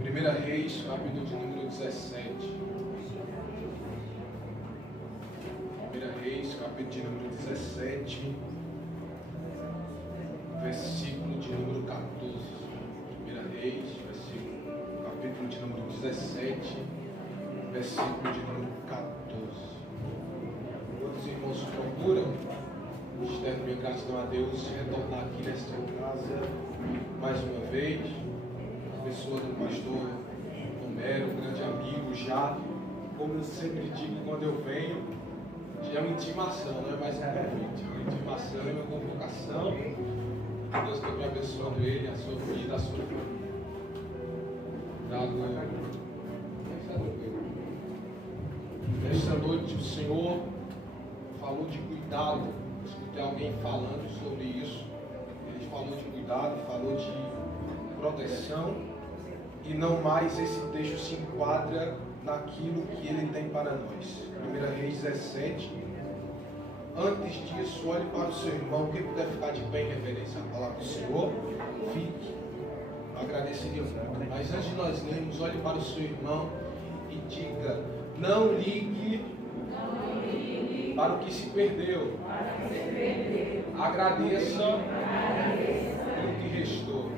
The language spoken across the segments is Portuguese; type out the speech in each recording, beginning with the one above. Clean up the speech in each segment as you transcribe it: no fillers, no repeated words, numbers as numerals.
Primeira Reis, capítulo de número 17. Primeira Reis, capítulo de número 17, versículo de número 14. Primeira Reis, capítulo de número 17, versículo de número 14. Quantos irmãos procuram, externo minha gratidão a Deus, retornar aqui nesta casa mais uma vez, a pessoa do pastor Romero, grande amigo já, como eu sempre digo quando eu venho, é uma intimação, não é mais um convite, é uma intimação e uma convocação. Que Deus também abençoando ele, a sua vida, a sua família. Nesta noite o Senhor falou de cuidado. Escutei alguém falando sobre isso. Ele falou de cuidado, falou de proteção, e não mais esse texto se enquadra naquilo que ele tem para nós. 1 Reis 17. Antes disso, olhe para o seu irmão. Quem puder ficar de pé em reverência à palavra do Senhor, fique. Agradeceria muito. Mas antes de nós lermos, olhe para o seu irmão e diga: não ligue para o que se perdeu. Agradeça pelo que restou.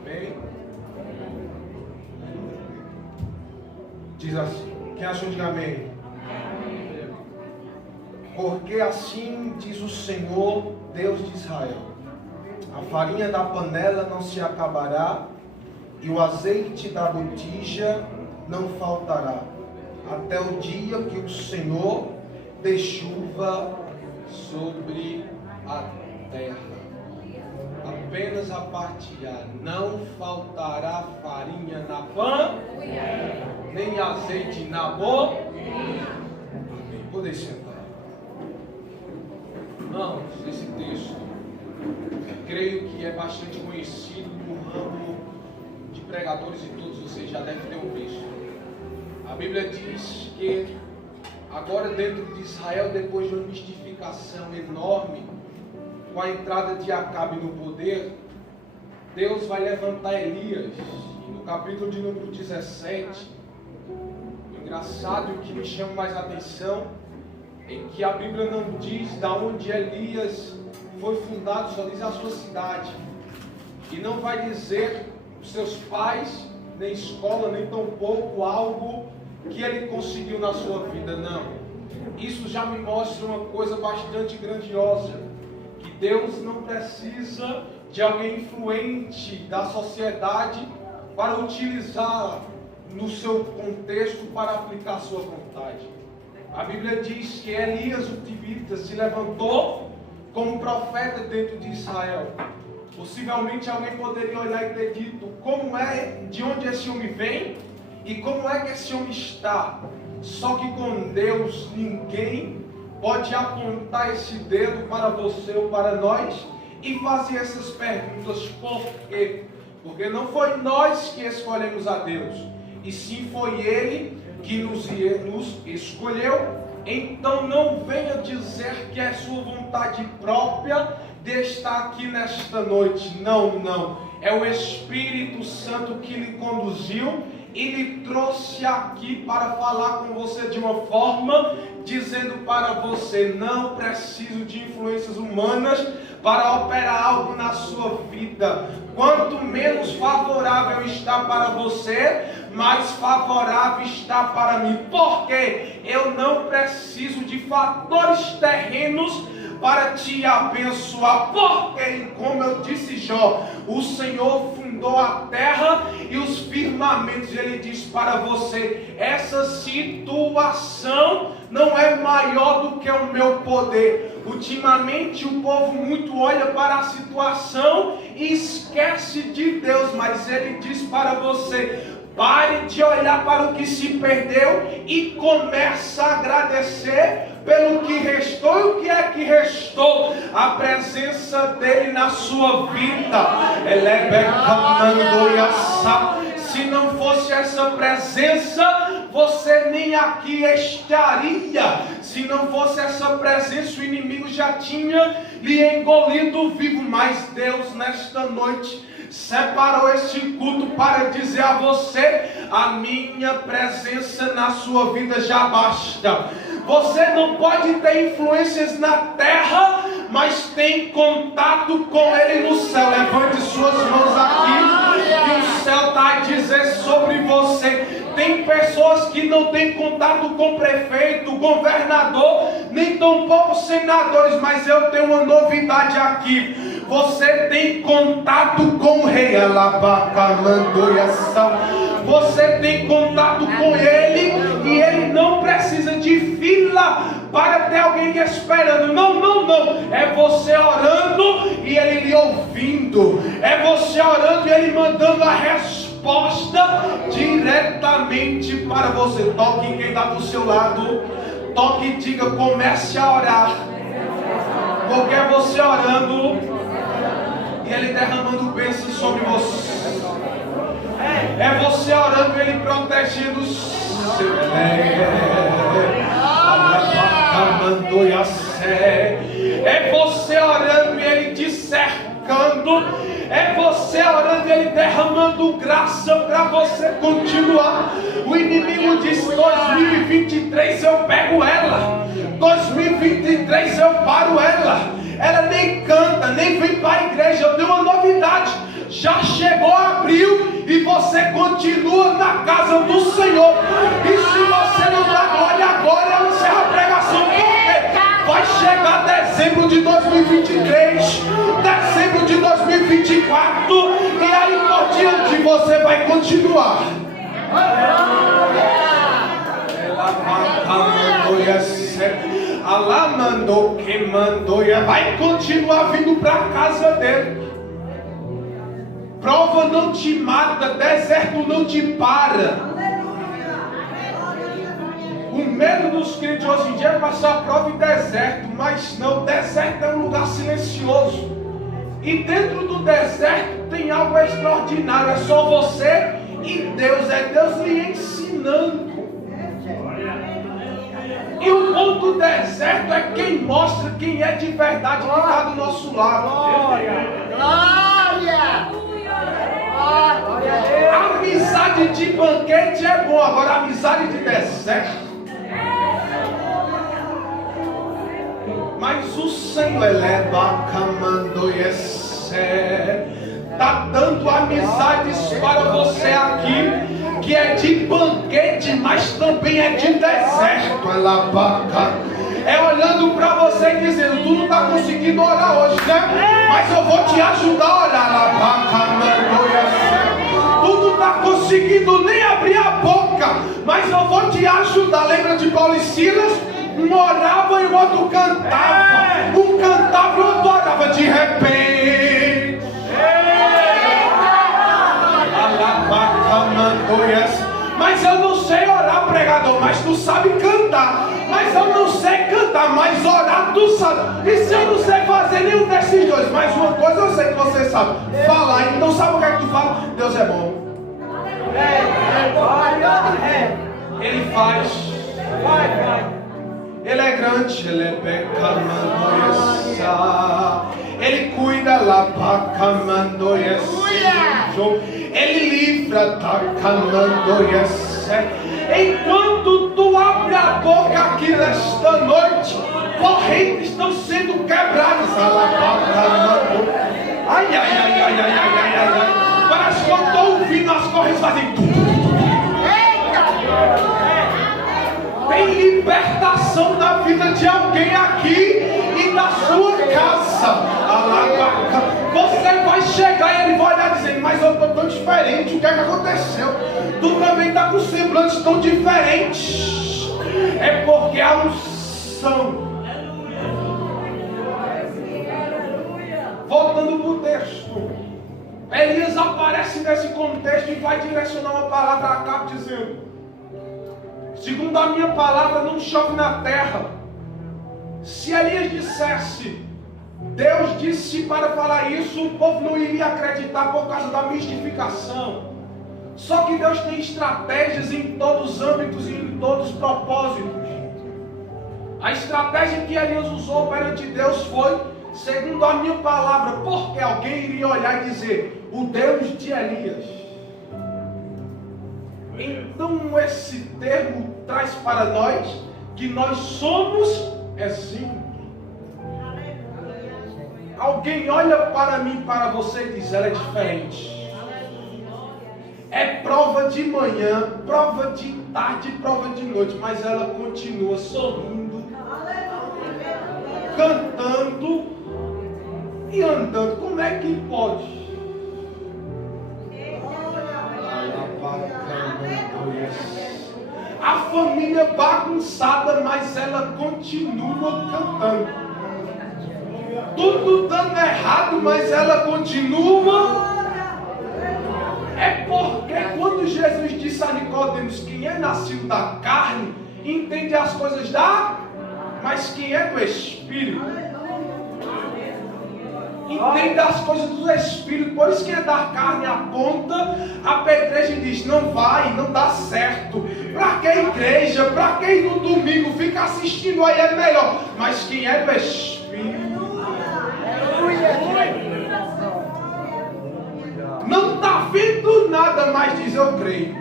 Amém? Diz assim. Quem achou, diga amém. Porque assim diz o Senhor, Deus de Israel: a farinha da panela não se acabará, e o azeite da botija não faltará, até o dia que o Senhor dê chuva sobre a terra. Apenas a partilhar: não faltará farinha na pan, nem azeite na boca. Amém. Podem sentar. Irmãos, esse texto, creio que é bastante conhecido no ramo de pregadores, e todos vocês já devem ter ouvido. A Bíblia diz que agora, dentro de Israel, depois de uma mistificação enorme com a entrada de Acabe no poder, Deus vai levantar Elias. E no capítulo de número 17, o engraçado e o que me chama mais a atenção é que a Bíblia não diz de onde Elias foi fundado, só diz a sua cidade. E não vai dizer os seus pais, nem escola, nem tampouco algo que ele conseguiu na sua vida, não. Isso já me mostra uma coisa bastante grandiosa, que Deus não precisa de alguém influente da sociedade para utilizar no seu contexto para aplicar a sua vontade. A Bíblia diz que Elias o Tibita se levantou como profeta dentro de Israel. Possivelmente alguém poderia olhar e ter dito: como é, de onde esse homem vem e como é que esse homem está? Só que com Deus ninguém pode apontar esse dedo para você ou para nós e fazer essas perguntas. Por quê? Porque não foi nós que escolhemos a Deus, e sim foi Ele que nos escolheu. Então não venha dizer que é sua vontade própria de estar aqui nesta noite. Não, não. É o Espírito Santo que lhe conduziu e lhe trouxe aqui para falar com você de uma forma, dizendo para você: não preciso de influências humanas para operar algo na sua vida. Quanto menos favorável está para você, mais favorável está para mim. Porque eu não preciso de fatores terrenos para te abençoar. Porque, como eu disse, Jó, o Senhor fundou a terra e os firmamentos. Ele diz para você: essa situação não é maior do que o meu poder. Ultimamente o povo muito olha para a situação e esquece de Deus, mas Ele diz para você: pare de olhar para o que se perdeu e comece a agradecer pelo que restou. E o que é que restou? A presença dele na sua vida. Se não fosse essa presença, você nem aqui estaria. Se não fosse essa presença, o inimigo já tinha lhe engolido vivo. Mas Deus, nesta noite, separou este culto para dizer a você: a minha presença na sua vida já basta. Você não pode ter influências na terra, mas tem contato com Ele no céu. Levante suas mãos aqui, e o céu está a dizer sobre você. Tem pessoas que não têm contato com prefeito, governador, nem tampouco senadores, mas eu tenho uma novidade aqui. Você tem contato com o Rei. Você tem contato com Ele, e Ele não precisa de fila para ter alguém esperando. Não. É você orando e Ele lhe ouvindo. É você orando e Ele mandando a resposta diretamente para você. Toque em quem está do seu lado. Toque e diga: comece a orar. Porque é você orando e Ele derramando bênçãos sobre você. É você orando e Ele protegendo o seu. É você orando e Ele te cercando. É você orando e Ele derramando graça para você continuar. O inimigo diz: 2023 eu pego ela, 2023 eu paro ela. Ela nem canta, nem vem para a igreja. Eu tenho uma novidade: já chegou abril e você continua na casa do Senhor. E se você não dá glória agora, eu encerro a pregação. Porque vai chegar dezembro de 2023, dezembro de 2024, e aí por diante você vai continuar. Ela mandou quem mandou, e vai continuar vindo para a casa dele. Prova não te mata, deserto não te para. O medo dos crentes hoje em dia é passar prova em deserto, mas não, deserto é um lugar silencioso. E dentro do deserto tem algo extraordinário, é só você e Deus, é Deus lhe ensinando. E o bom do deserto é quem mostra quem é de verdade que está do nosso lado. Glória! A amizade de banquete é bom, agora a amizade de deserto. Mas o Senhor está dando amizades para você aqui, que é de banquete, mas também é de deserto. É olhando para você e dizendo: tu não está conseguindo orar hoje, né? Mas eu vou te ajudar a orar. Tu não está conseguindo nem abrir a boca, mas eu vou te ajudar. Lembra de Paulo e Silas? Um orava e o outro cantava. Um cantava e o outro orava. De repente, mas eu não sei orar, pregador. Mas tu sabe cantar. Mas eu não sei cantar, mas orar tu sabe. E se eu não sei fazer nenhum desses dois, mas uma coisa eu sei que você sabe: falar. Então sabe o que é que tu fala? Deus é bom. Ele faz. Ele é grande. Ele é pecamanoia. Ele cuida lá para camandoia. Ele livra da camandoia. Enquanto tu abre a boca aqui nesta noite, correntes estão sendo quebradas. Ai. Parece que eu estou ouvindo as correntes fazendo tudo. Tem libertação na vida de alguém aqui e na sua casa. Você vai chegar e ele vai olhar dizendo: mas eu estou tão diferente, o que é que aconteceu? Tu também está com semblantes tão diferentes. É porque a unção. Voltando para o texto, Elias aparece nesse contexto e vai direcionar uma palavra a Acabe dizendo: segundo a minha palavra não chove na terra. Se Elias dissesse: Deus disse para falar isso, o povo não iria acreditar por causa da mistificação. Só que Deus tem estratégias em todos os âmbitos e em todos os propósitos. A estratégia que Elias usou perante Deus foi: segundo a minha palavra, porque alguém iria olhar e dizer: o Deus de Elias. Então esse termo traz para nós que nós somos exemplo. Alguém olha para mim, para você e diz: ela é diferente. É prova de manhã, prova de tarde, prova de noite, mas ela continua sorrindo, cantando e andando. Como é que pode? A família bagunçada, mas ela continua cantando. Tudo dando errado, mas ela continua. É porque quando Jesus disse a Nicodemos: quem é nascido da carne entende as coisas da, mas quem é do Espírito entende as coisas do Espírito. Por isso quem é da carne aponta, apedreja e diz: não vai, não dá certo. Para que igreja? Para que ir no domingo? Fica assistindo aí, é melhor. Mas quem é do Espírito não está vendo nada, mas diz: eu creio.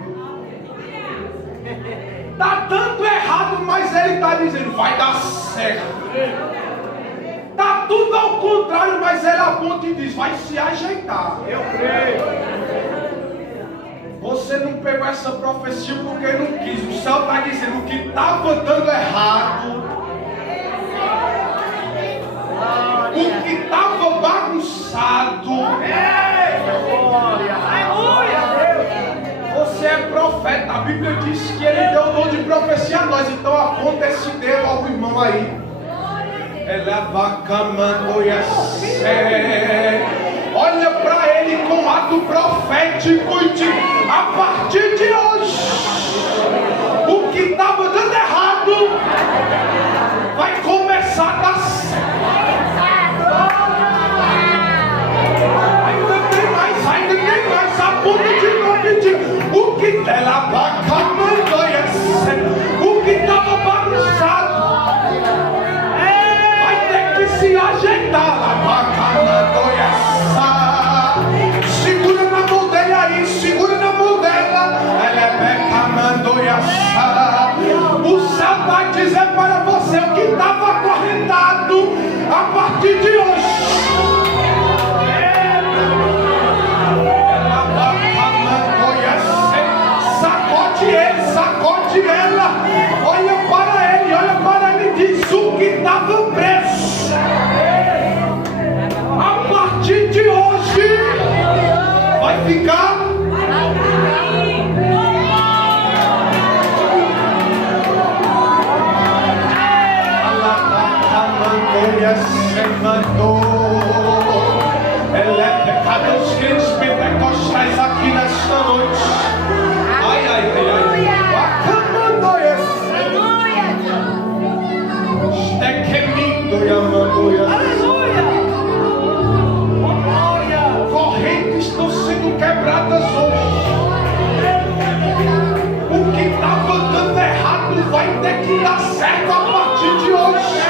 Está dando errado, mas ele está dizendo: vai dar certo. Está tudo ao contrário, mas ele aponta e diz: vai se ajeitar. Eu creio. Você não pegou essa profecia porque não quis. O céu está dizendo que estava dando errado, o que estava bagunçado. Você é profeta. A Bíblia diz que ele deu o dom de profecia a nós. Então aponta esse dedo ao irmão aí. Olha para ele com ato profético e diz: a partir de hoje, o que estava dando errado vai começar a dar certo. Ainda tem mais, aponta de novo e diz: o que ela o que estava bagunçado se ajeitar. Segura na mão dele aí, segura na mão dela. O céu vai dizer para você: o que estava acorrentado, a partir de hoje sacode ela. Olha para ele e diz: o que estava preso, a partir de hoje vai ficar. Cadê os crentes pentecostais aqui nesta noite? Ai. Correntes estão sendo quebradas hoje. O que estava dando errado vai ter que dar certo a partir de hoje.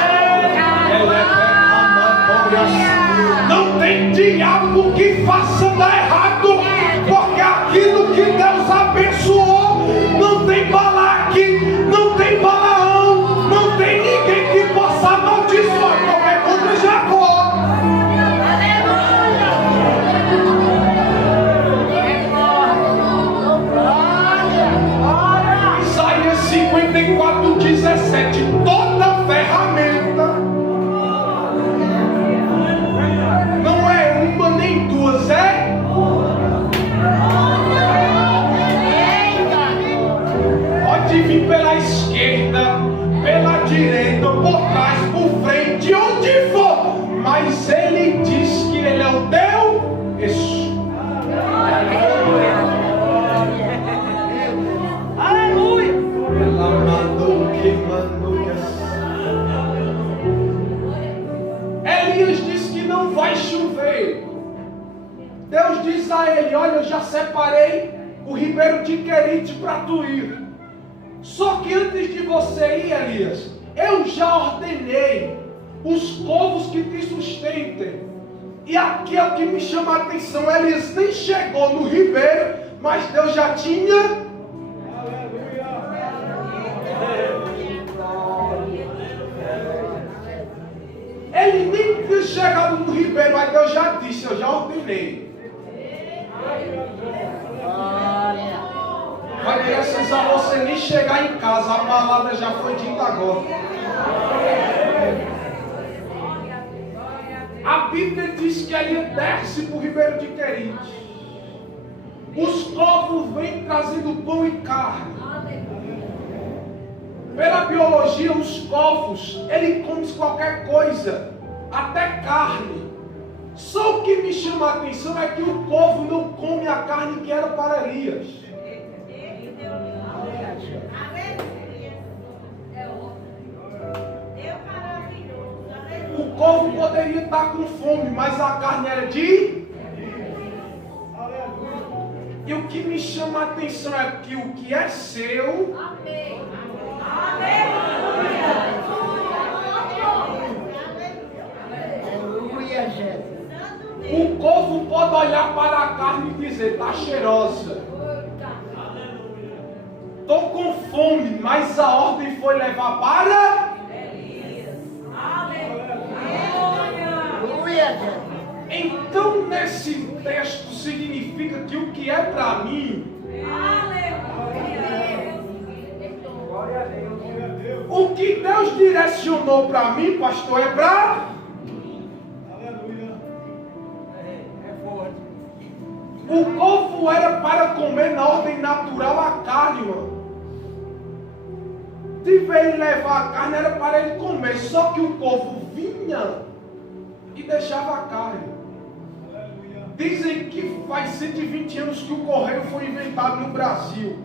Não tem diabo que faça dar errado, porque aquilo que Deus abençoou não tem Balaque, não tem Balaão, não tem ninguém que possa amaldiçoar qualquer contra Jacó. Isaías 54:17. Toda ferramenta, não é uma nem duas, é? Pode vir pela esquerda, pela direita, por trás, por frente, onde for, mas ele diz que ele é o teu escudo. Aleluia. Ela mandou que mandou. Elias diz que não vai chover. Deus diz a ele: olha, eu já separei o ribeiro de Querite para tu ir. Só que antes de você ir, Elias, eu já ordenei os povos que te sustentem. E aqui é o que me chama a atenção. Elias nem chegou no ribeiro, mas Deus já tinha. Ele nem tinha chegado no ribeiro, mas Deus já disse, eu já ordenei. Vai precisar você nem chegar em casa, a palavra já foi dita agora. A Bíblia diz que ele desce para o ribeiro de Querite. Os corvos vêm trazendo pão e carne. Pela biologia, os corvos, ele come qualquer coisa, até carne. Só o que me chama a atenção é que o corvo não come a carne que era para Elias. O corvo poderia estar com fome, mas a carne era de... E o que me chama a atenção é que o que é seu... O corvo pode olhar para a carne e dizer, está cheirosa. Estou com fome, mas a ordem foi levar para... Então, nesse texto, significa que o que é para mim, o que Deus direcionou para mim, pastor, é para... O corvo era para comer na ordem natural a carne, mano. De ele levar a carne, era para ele comer. Só que o corvo vinha e deixava a carne. Dizem que faz 120 anos que o correio foi inventado no Brasil.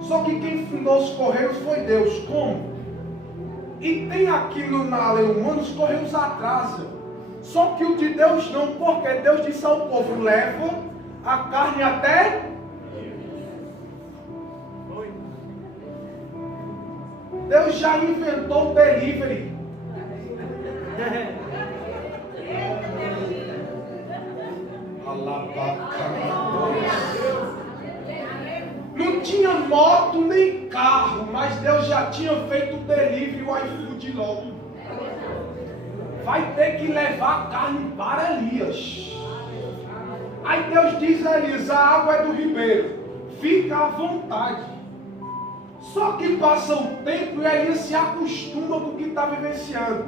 Só que quem fundou os correios foi Deus. Como? E tem aqui na lei humana, os correios atrasam. Só que o de Deus não, porque Deus disse ao povo, leva a carne até... Deus já inventou o delivery. Não tinha moto nem carro, mas Deus já tinha feito o delivery, o iFood logo. Vai ter que levar a carne para Elias. Aí Deus diz a Elias, a água é do ribeiro, fica à vontade. Só que passa o tempo e Elias se acostuma com o que está vivenciando.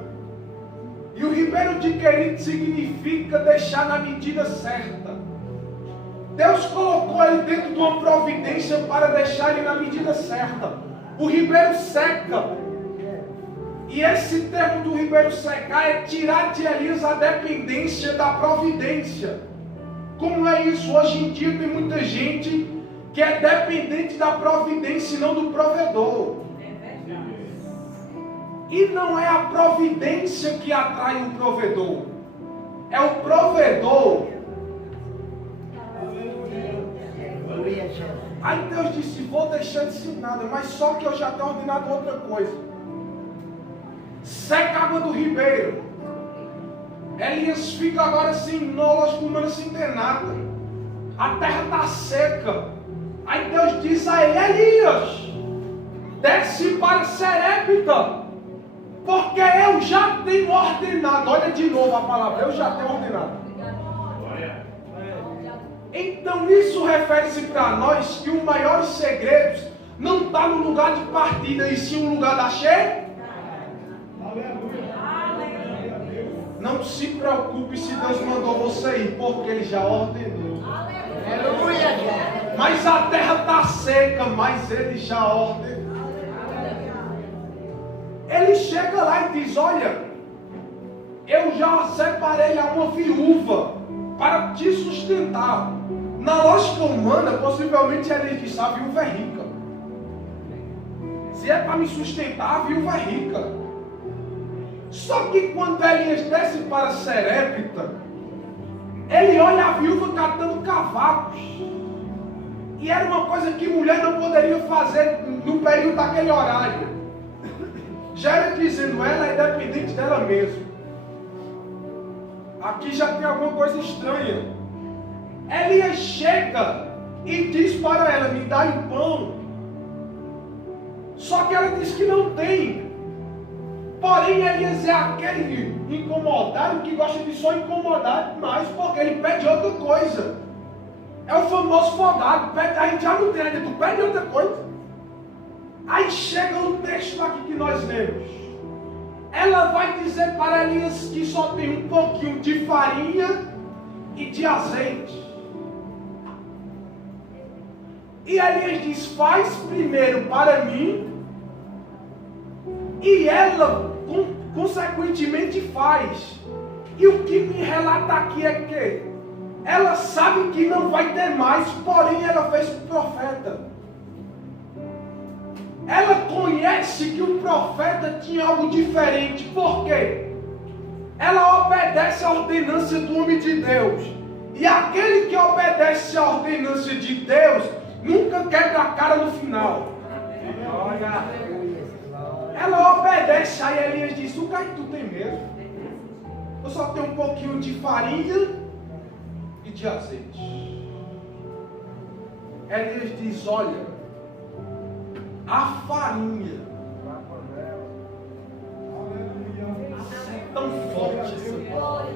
E o ribeiro de Querite significa deixar na medida certa. Deus colocou ele dentro de uma providência para deixar ele na medida certa. O ribeiro seca. E esse termo do ribeiro secar é tirar de Elias a dependência da providência. Como é isso? Hoje em dia tem muita gente que é dependente da providência e não do provedor. E não é a providência que atrai o provedor. É o provedor. Aí Deus disse, vou deixar de ser nada, mas só que eu já tenho ordenado outra coisa. Seca a água do ribeiro. Elias fica agora sem nolas, comendo sem ter nada. A terra está seca. Aí Deus diz a ele, Elias, desce para Serepta, porque eu já tenho ordenado. Olha de novo a palavra, eu já tenho ordenado. Então isso refere-se para nós que os maiores segredos não está no lugar de partida, e sim no lugar da chegada. Não se preocupe se Deus mandou você ir, porque Ele já ordenou. Mas a terra está seca, mas Ele já ordenou. Ele chega lá e diz, olha, eu já separei uma viúva para te sustentar. Na lógica humana, possivelmente ele diz, a viúva é rica. Se é para me sustentar, a viúva é rica. Só que quando Elias desce para Serepta, ele olha a viúva catando cavacos. E era uma coisa que mulher não poderia fazer no período daquele horário. Já era dizendo, ela é dependente dela mesma. Aqui já tem alguma coisa estranha. Elias chega e diz para ela: me dá um pão. Só que ela diz que não tem. Porém, Elias é aquele incomodado que gosta de só incomodar mais, porque ele pede outra coisa. É o famoso folgado. A gente já não tem ainda, tu pede outra coisa. Aí chega o texto aqui que nós lemos. Ela vai dizer para Elias que só tem um pouquinho de farinha e de azeite. E Elias diz: faz primeiro para mim. E ela, consequentemente, faz. E o que me relata aqui é que ela sabe que não vai ter mais, porém ela fez o profeta. Ela conhece que o profeta tinha algo diferente. Por quê? Ela obedece à ordenança do homem de Deus. E aquele que obedece à ordenança de Deus nunca quebra a cara no final. Ela obedece. Aí Elias diz: o que é que tu tem mesmo? Eu só tenho um pouquinho de farinha e de azeite. Elias diz: olha, a farinha é tão forte essa.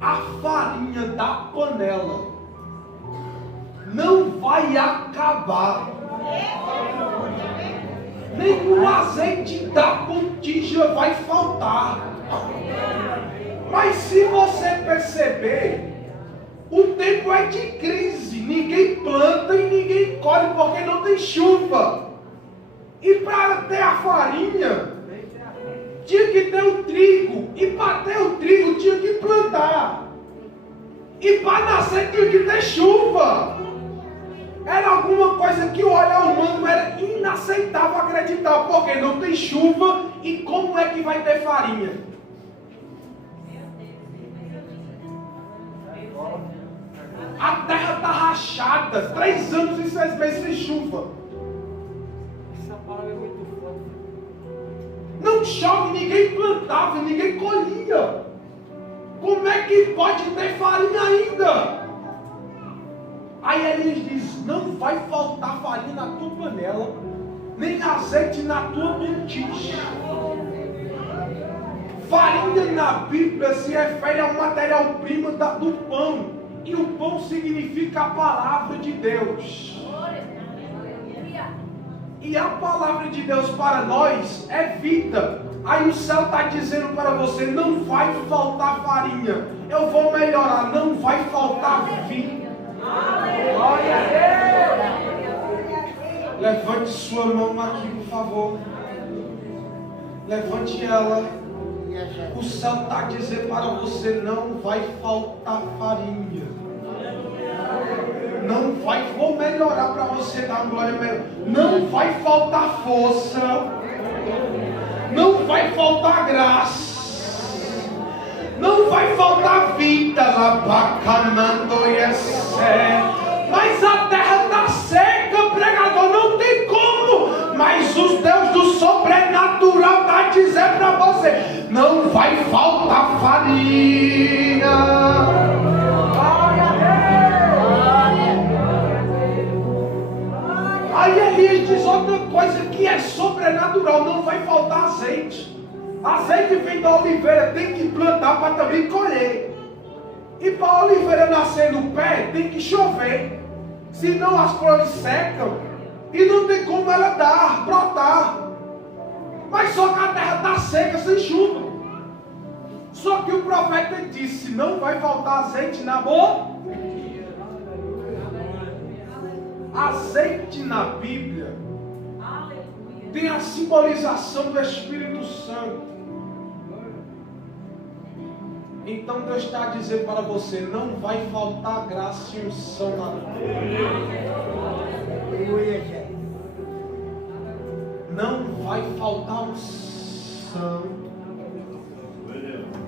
A farinha da panela não vai acabar. Nem o azeite da botija vai faltar. Mas se você perceber, o tempo é de crise. Ninguém planta e ninguém colhe porque não tem chuva. E para ter a farinha, tinha que ter o trigo. E para ter o trigo, tinha que plantar. E para nascer, tinha que ter chuva. Era alguma coisa que o olhar humano era inaceitável acreditar. Porque não tem chuva e como é que vai ter farinha? A terra está rachada. 3 anos e 6 meses sem chuva. Essa palavra é muito forte. Não chove, ninguém plantava, ninguém colhia. Como é que pode ter farinha ainda? Aí Elias diz: não vai faltar farinha na tua panela, nem azeite na tua botija. Farinha na Bíblia se refere ao material-primo do pão. E o pão significa a palavra de Deus. E a palavra de Deus para nós é vida. Aí o céu está dizendo para você: não vai faltar farinha. Eu vou melhorar, não vai faltar vida. Glória a Deus. Levante sua mão aqui, por favor. Levante ela. O céu está dizendo para você: não vai faltar farinha. Não vai, vou melhorar para você dar glória melhor. Não vai faltar força. Não vai faltar graça. Não vai faltar vida. Mas a terra está seca, pregador, não tem como. Mas os Deus do sobrenatural está dizendo para você: não vai faltar farinha. Aí Elias diz outra coisa que é sobrenatural: não vai faltar azeite. Azeite vem da oliveira, tem que plantar para também colher. E para a oliveira nascer no pé, tem que chover. Senão as flores secam e não tem como ela brotar. Mas só que a terra está seca, sem chuva. Só que o profeta disse: não vai faltar azeite na boca. Azeite na Bíblia tem a simbolização do Espírito Santo. Então Deus está a dizer para você: não vai faltar graça e unção na tua vida. Não vai faltar unção.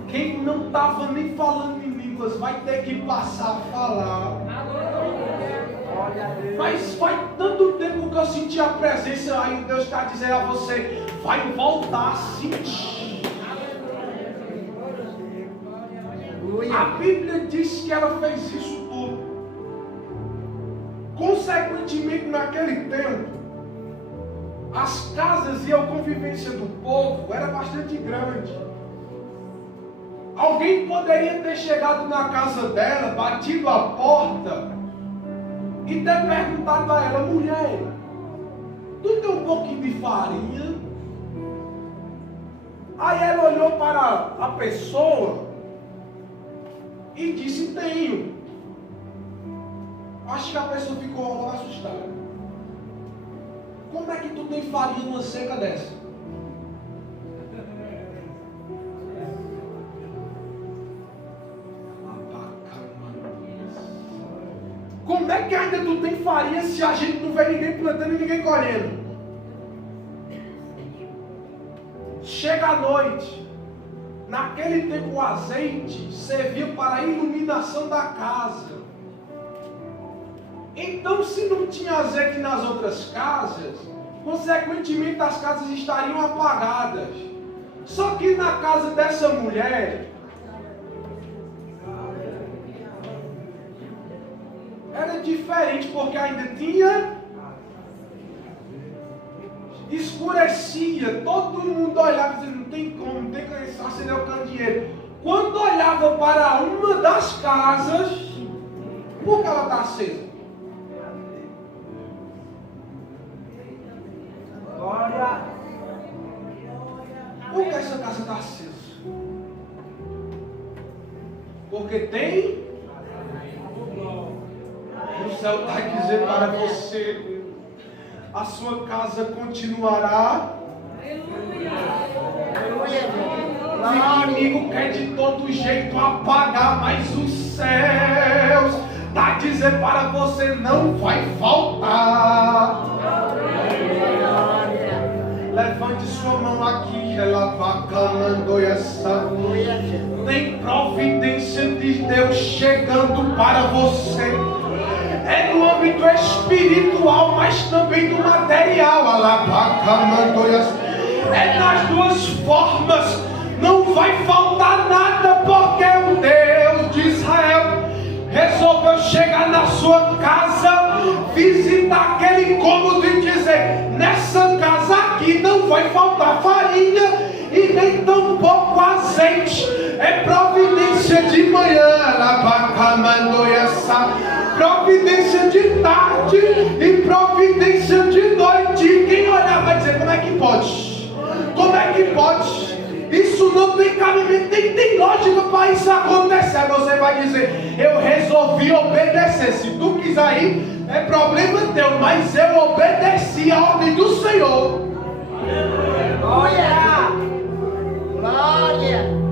Quem não estava nem falando em línguas vai ter que passar a falar. Mas faz tanto tempo que eu senti a presença. Aí Deus está dizendo a você: vai voltar a sentir. A Bíblia diz que ela fez isso tudo. Consequentemente, naquele tempo, as casas e a convivência do povo era bastante grande. Alguém poderia ter chegado na casa dela, batido a porta e ter perguntado a ela: mulher, tu tem um pouquinho de farinha? Aí ela olhou para a pessoa e disse: tenho. Acho que a pessoa ficou logo assustada. Como é que tu tem farinha numa seca dessa? Como é que ainda tu tem farinha se a gente não vê ninguém plantando e ninguém colhendo? Chega a noite. Naquele tempo o azeite servia para a iluminação da casa. Então, se não tinha azeite nas outras casas, consequentemente as casas estariam apagadas. Só que na casa dessa mulher era diferente, porque ainda tinha, escurecia, todo mundo olhava e dizia: não tem como, não tem que acender o candeeiro. Quando olhava para uma das casas, por que ela está acesa? Por que essa casa está acesa? Porque tem. O céu está dizendo para você: a sua casa continuará. O inimigo quer de todo jeito apagar, mas os céus está dizendo para você: não vai faltar. Levante sua mão aqui, ela vai clamando essa. Tem providência de Deus chegando para você. É no âmbito espiritual, mas também do material. É nas duas formas. Não vai faltar nada, porque o Deus de Israel resolveu chegar na sua casa, visitar aquele cômodo e dizer: nessa casa aqui não vai faltar farinha e nem tampouco azeite. É providência de manhã, providência de tarde e providência de noite. Quem olhar vai dizer: como é que pode? Como é que pode? Isso não tem cabimento, nem tem lógica para isso acontecer. Você vai dizer: eu resolvi obedecer. Se tu quiser ir, é problema teu, mas eu obedeci a ordem do Senhor. Glória! Glória!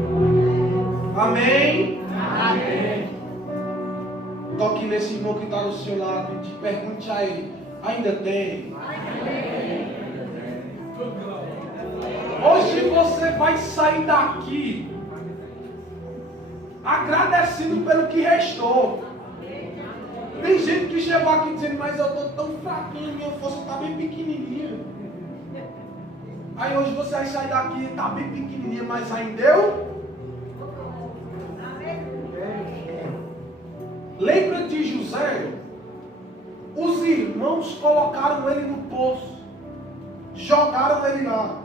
Amém? Amém! Toque nesse irmão que está do seu lado e te pergunte a ele: ainda tem? Hoje você vai sair daqui agradecendo pelo que restou. Tem gente que chegou aqui dizendo: mas eu estou tão fraquinho, minha força está bem pequenininha. Aí hoje você vai sair daqui, está bem pequenininha, mas ainda eu. Lembra de José? Os irmãos colocaram ele no poço, jogaram ele lá.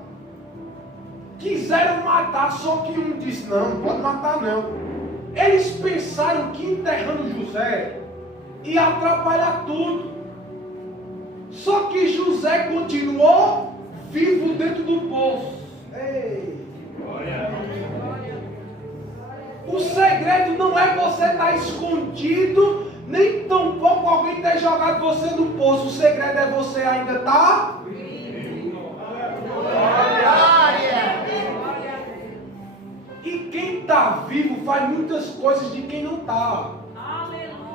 Quiseram matar, só que um disse: não pode matar não. Eles pensaram que enterrando José ia atrapalhar tudo. Só que José continuou vivo dentro do poço. Ei. O segredo não é você estar escondido, nem tampouco alguém ter jogado você no poço. O segredo é você ainda estar E quem está vivo faz muitas coisas de quem não está.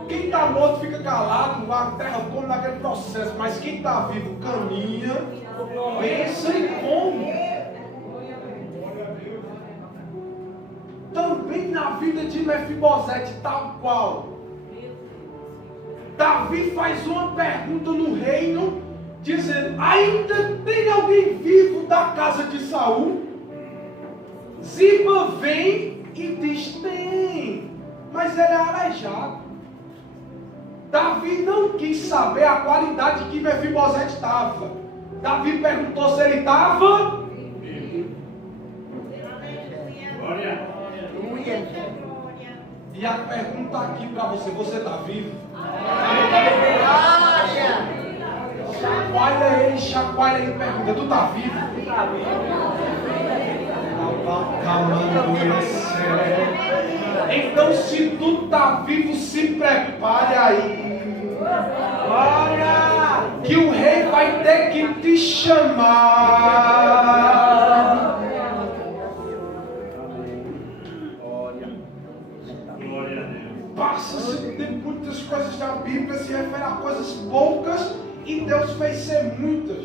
Quem está morto fica calado, a terra come naquele processo. Mas quem está vivo caminha, pensa e come. Também na vida de Mefibosete, tal qual. Davi faz uma pergunta no reino, dizendo: ainda tem alguém vivo da casa de Saul? Ziba vem e diz: tem. mas ele é aleijado. Davi não quis saber a qualidade que Mefibosete estava. Davi perguntou se ele estava. E a pergunta aqui para você: você está vivo? Chacoalha ele e pergunta: tu está vivo? Então, se tu está vivo, se prepare aí. Que o rei vai ter que te chamar. Passa-se de muitas coisas da Bíblia, se refere a coisas poucas, e Deus fez ser muitas.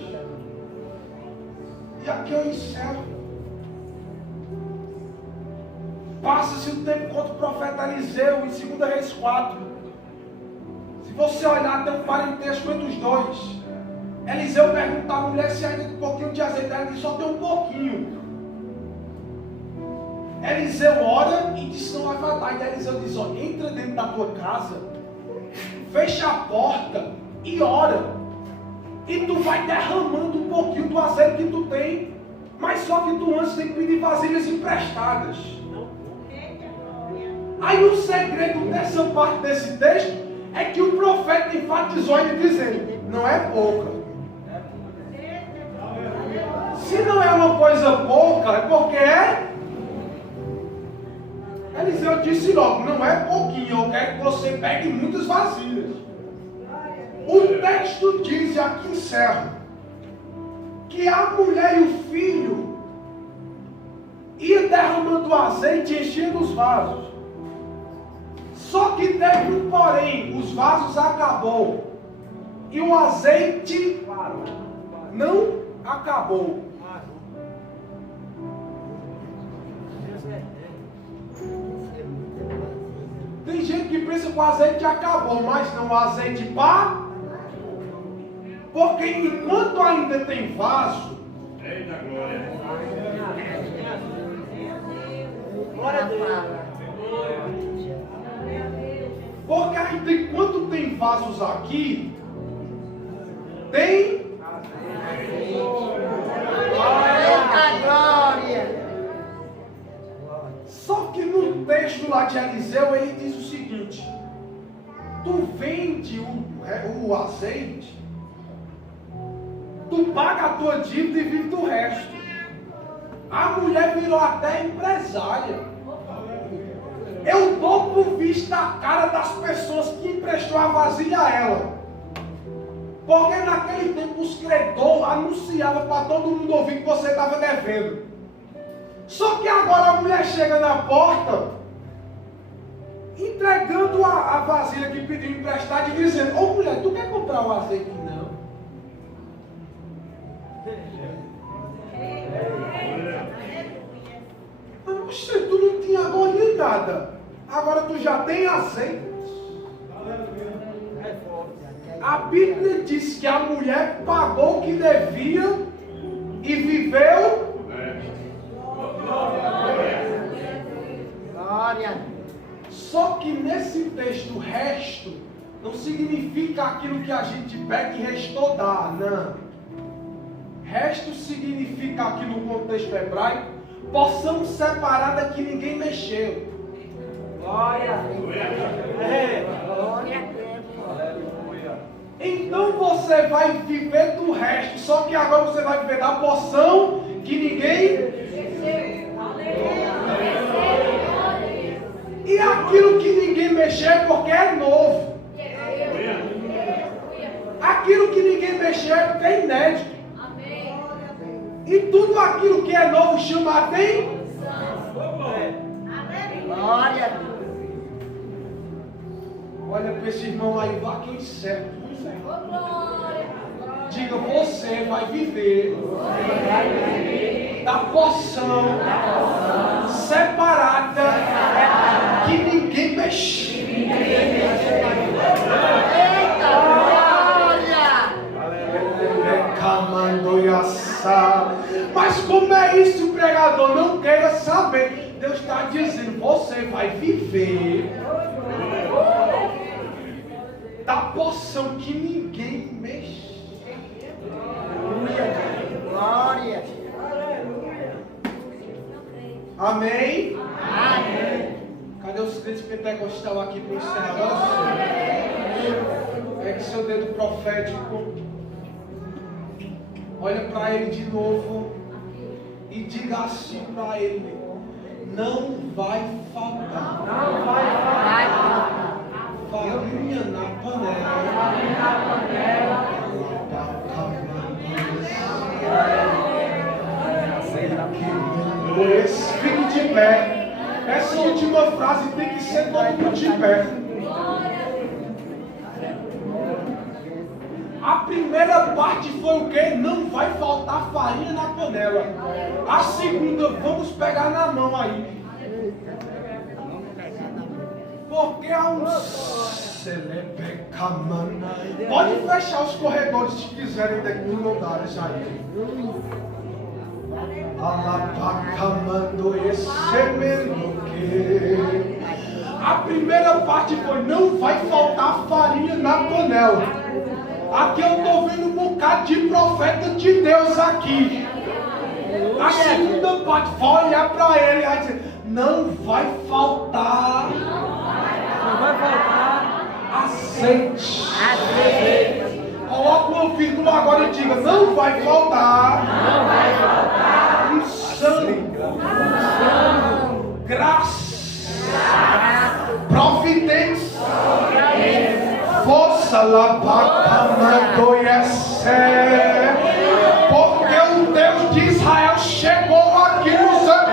E aqui eu encerro. Passa-se o tempo contra o profeta Eliseu, em 2 Reis 4. Se você olhar, tem um parentesco entre os dois. Eliseu pergunta à mulher se ainda tem um pouquinho de azeite. Ela diz: só tem um pouquinho. Eliseu ora e diz: não vai faltar. E Eliseu diz: ó, entra dentro da tua casa, fecha a porta e ora. E tu vai derramando um pouquinho do azeite que tu tem. Mas só que tu antes tem que pedir vasilhas emprestadas. Aí o segredo dessa parte desse texto é que o profeta enfatizou ele dizendo: não é pouca. Se não é uma coisa pouca, é porque é. Eliseu disse logo: não é pouquinho, eu quero que você pegue muitas vasilhas. O texto diz, e aqui encerra, que a mulher e o filho iam derramando azeite e enchendo os vasos. Só que teve um porém: os vasos acabou e o azeite não acabou. Tem gente que pensa que o azeite acabou, mas não, o azeite parou. Porque enquanto ainda tem vaso, eita glória. Glória a Deus. porque ainda enquanto tem vasos aqui, tem. Eita glória! Só que no texto lá de Eliseu, ele diz o seguinte: tu vende o azeite, tu paga a tua dívida e vive do resto. A mulher virou até empresária. Eu dou por vista a cara das pessoas que emprestou a vasilha a ela. Porque naquele tempo os credores anunciavam para todo mundo ouvir que você estava devendo. Só que agora a mulher chega na porta, entregando a vasilha que pediu emprestado e dizendo: ô mulher, tu quer comprar o azeite? Não. Mas você, tu não tinha agora nem nada. Agora tu já tem azeite. A Bíblia diz que a mulher pagou o que devia e viveu. Glória! Só que nesse texto, resto não significa aquilo que a gente pega e restou dá, não. Resto significa aqui no contexto hebraico, porção separada que ninguém mexeu. Glória. Glória! Então você vai viver do resto, só que agora você vai viver da porção que ninguém. E aquilo que ninguém mexeu é porque é novo. Aquilo que ninguém mexeu é porque é inédito. E tudo aquilo que é novo chama a atenção. Glória! Olha para esse irmão aí, vá que eu encerro. Diga: você vai viver da porção separada que ninguém mexeu. Eita glória! Mas como é isso, pregador? Não queira saber. Deus está dizendo, você vai viver da porção que ninguém mexe. Glória. Amém? Amém. Cadê os crentes pentecostais aqui para encerrar? Olha só. Pegue seu dedo profético. Olha para ele de novo. E diga assim para ele: não vai faltar. Não vai faltar. Farinha na panela. Farinha na panela. Fique de pé. Essa última frase tem que ser todo mundo de pé. A primeira parte foi o quê? Não vai faltar farinha na panela. A segunda, vamos pegar na mão aí. Porque há um celepecamana. Pode fechar os corredores se quiserem daqui dos lugares aí. Alapacamando esse menuque. A primeira parte foi: não vai faltar farinha na panela. Aqui eu estou vendo um bocado de profeta de Deus aqui. A segunda parte vai olhar para ele e vai dizer: não vai faltar. Não vai faltar. Azeite. Azeite. Coloca uma vírgula agora e diga: não vai faltar. Não vai faltar. Unção. Graça. Providência. Força. Porque o Deus de Israel chegou aqui no céu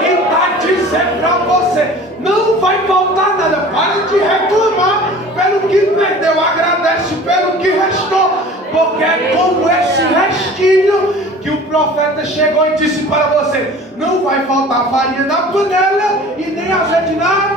e está dizendo para você: não vai faltar nada. Para de reclamar pelo que perdeu, agradece pelo que restou, porque é como esse restinho que o profeta chegou e disse para você: não vai faltar farinha na panela e nem azeite na